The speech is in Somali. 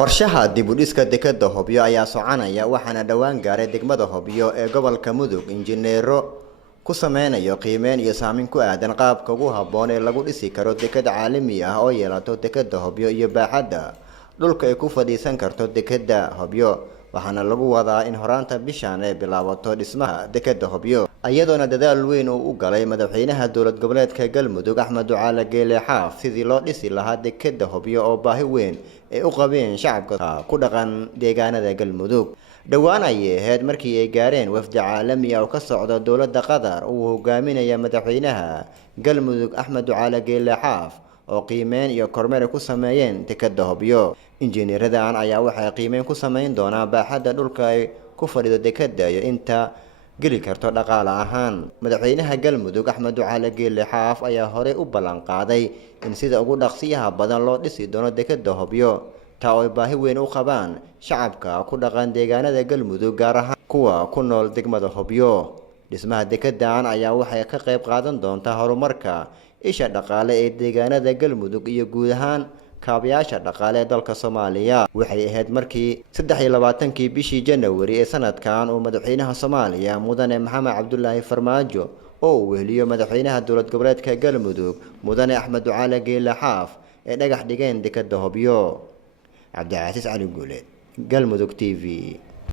qorshaha dib u dhiska dekedda Hobyo ayaa soconaya waxaana dhawaan gaaray degmada Hobyo ee gobolka Mudug injineero ku sameeynaya qiimeyn iyo saameyn ku aadan qaabka ugu habboon ee lagu dhisi karo deked caalami ah oo yeelato dekedda Hobyo iyo baaxadda dhulka ay ku fadhiisan karto dekedda Hobyo waxaana lagu wadaa in horaanta bishan ay bilaabato dhismaha dekedda Hobyo ayadoona dadaal weyn uu u galay madaxweynaha dowlad goboleedka Galmudug Axmed Ducaale Geele Xaaf sidii loo dhisi lahaa dekedda Hobyo oo baahi weyn ay u qabeen shacabka ku dhaqan deegaanada Galmudug dhawaan ay ahayd markii ay gaareen wafdi caalami ah oo ka socda dowladda Qatar uu hogaaminaya madaxweynaha Galmudug Axmed Ducaale Geele Xaaf oo qiimeyn iyo kormeer ku sameeyeen dekedda Hobyo injineeradan ayaa waxay qiimeyn ku sameyn doonaan baaxadda dhulka ay ku fadhido dekedda iyo inta geli karto dhaqaale ahaan madaxweynaha Galmudug Axmed Ducaale Geele Xaaf ayaa hore u ballan qaaday in sida ugu dhaqsiyaha badan loo dhisi doono dekedda Hobyo taa oo baahi weyn u qabaan shacabka ku dhaqan deegaanada Galmudug gaar ahaan kuwa ku nool degmada Hobyo dhismaha dekeddan ayaa waxay ka qayb qaadan doontaa horumarka isha dhaqaale ee deegaanada Galmudug iyo guud ahaan kaabayaasha dhaqaale ee dalka Soomaaliya waxay ahayd markii 23kii bishii January ee sanadkan uu madaxweynaha Soomaaliya Mudane Maxamed Cabdullaahi Farmaajo oo uu weheliyo madaxweynaha dowlad goboleedka Galmudug Mudane Axmed Ducaale Geele Xaaf ee dhagax dhigeen dekedda Hobyo Cabdi Casiis Cali Guule Galmudug TV